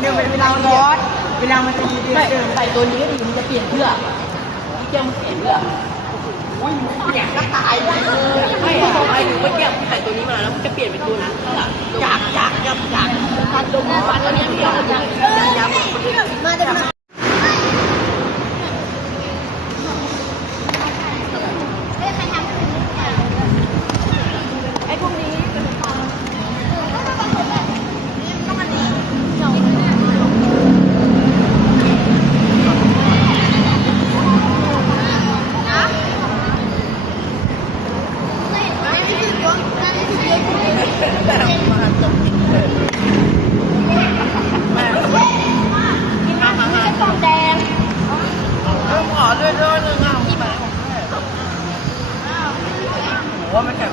เนี่ยเวลาบอสเวลามันจะมีเดือดใส่ตัวนี้ก็ดีมันจะเปลี่ยนเพื่อที่เจ้ามันเปลี่ยนเพื่ออุ้ยอยากก็ตายเลยไม่ไอ้หนูเมื่อกี้ใส่ตัวนี้มาแล้วมันจะเปลี่ยนเป็นตัวนั้นอยากการดมฟันตัวนี้ไม่อยากมาจะมาไอ้พวกนี้ว่าไม่แข็ง